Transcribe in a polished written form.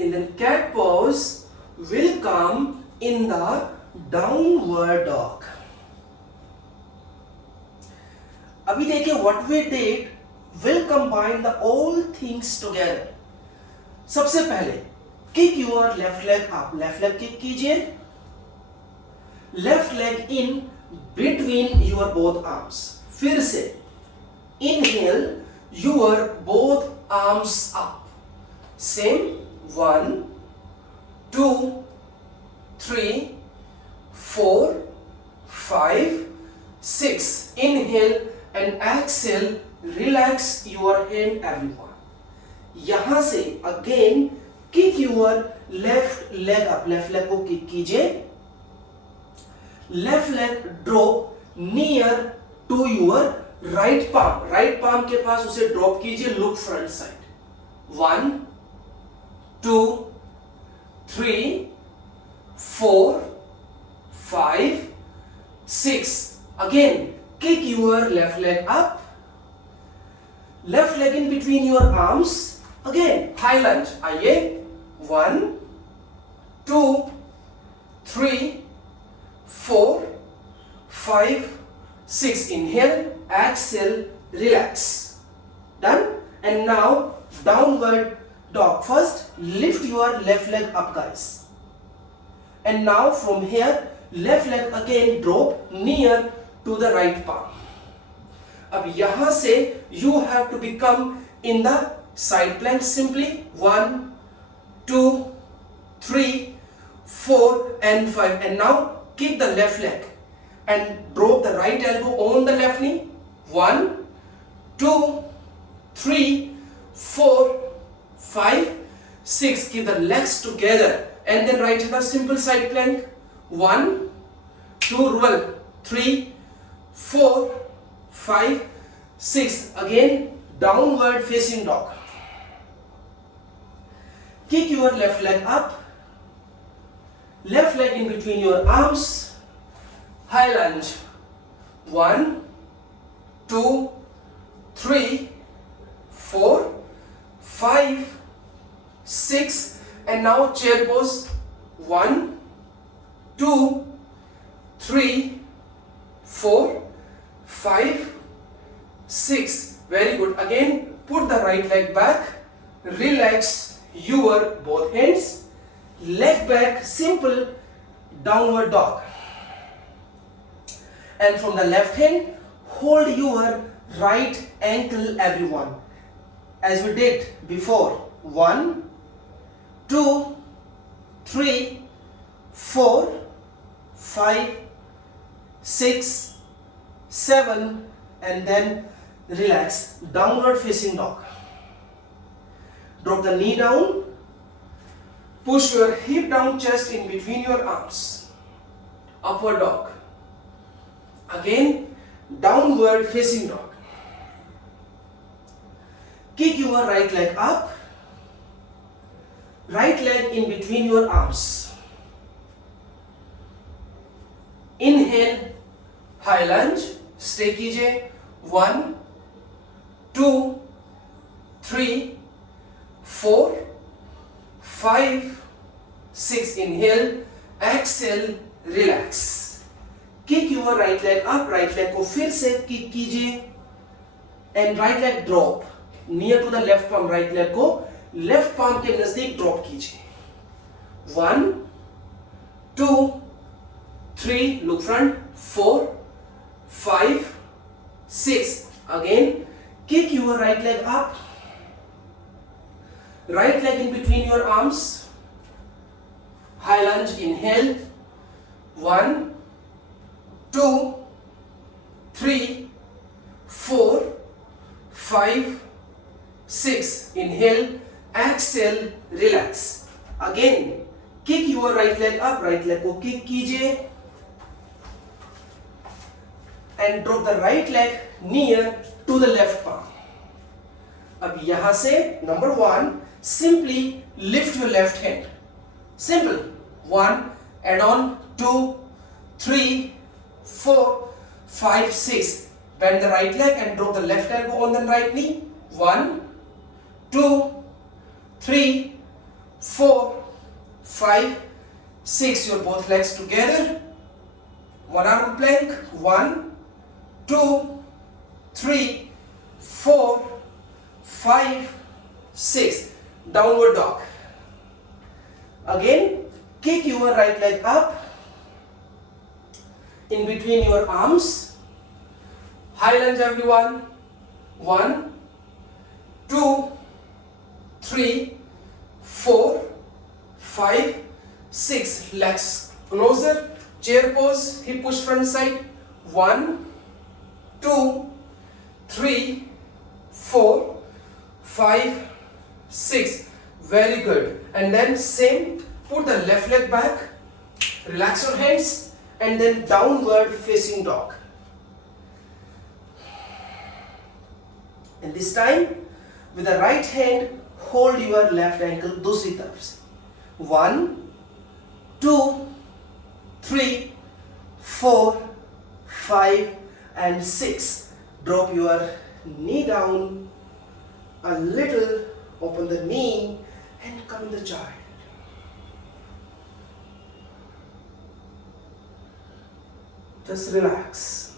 in the cat pose will come in the downward dog. अभी देखिए what we did will combine the all things together. सबसे पहले kick your left leg up, left leg kick कीजिए, left leg in between your both arms. फिर से inhale your both arms up. Same 1, 2, 3, 4, 5, 6. Inhale and exhale. Relax your hand everyone. यहाँ से again kick your left leg up. Left leg को kick कीजिए. Left leg drop near to your right palm. Right palm के पास उसे drop कीजिए. Look front side. 1, 2, 3, 4, 5, 6. Again kick your left leg up. Left leg in between your arms. Again high lunge. आइए 1, 2, 3, 4, 5, 6. Inhale, exhale, relax. Done. And now downward dog. First lift your left leg up guys. And now from here left leg again drop near to the right palm. अब यहां से you have to become in the side plank simply 1, 2, 3, 4 and 5. And now kick the left leg and drop the right elbow on the left knee. 1, 2, 3, 4, 5, 6. Keep the legs together and then right hand simple side plank. 1, 2, roll, 3, 4, 5, 6. Again downward facing dog. Kick your left leg up. Left leg in between your arms. High lunge. 1, 2, 3, 4, 5, 6. And now chair pose. 1, 2, 3, 4, 5, 6. Very good. Again put the right leg back. Relax your both hands. Leg back, simple downward dog. And from the left hand hold your right ankle everyone as we did before. 1, 2, 3, 4, 5, 6, 7 and then relax. Downward facing dog. Drop the knee down. Push your hip down, chest in between your arms. Upward dog. Again downward facing dog. Kick your right leg up. Right leg in between your arms. Inhale, high lunge. Stay कीजिए. 1, 2, 3, 4, 5, 6. Inhale, exhale, relax. Kick your right leg up. Right leg को फिर से kick कीजिए and right leg drop near to the left palm. Right leg को left palm के नजदीक drop कीजिए. 1, 2, 3. Look front. 4, 5, 6. Again kick your right leg up. Right leg in between your arms. High lunge. Inhale. 1, 2, 3, 4, 5, 6. Inhale, exhale, relax. Again kick your right leg up. Right leg को kick कीजिए and drop the right leg near to the left palm. अब यहां से number 1 simply lift your left hand. Simple. 1, add on 2, 3, 4, 5, 6. Bend the right leg and drop the left elbow on the right knee. 1, 2, 3, 4, 5, 6. Your both legs together. One arm plank. 1, 2, 3, 4, 5, 6. Downward dog. Again, kick your right leg up in between your arms. High lunge, everyone. 1, 2, 3, 4, 5, 6. Legs closer. Chair pose. Hip push front side. 1, 2, 3, 4, 5, 6. Very good. And then same. Put the left leg back. Relax your hands. And then downward facing dog. And this time, with the right hand, hold your left ankle दूसरी तरफ से. 1, 2, 3, 4, 5, and 6. Drop your knee down a little, open the knee, and come in the child. Just relax.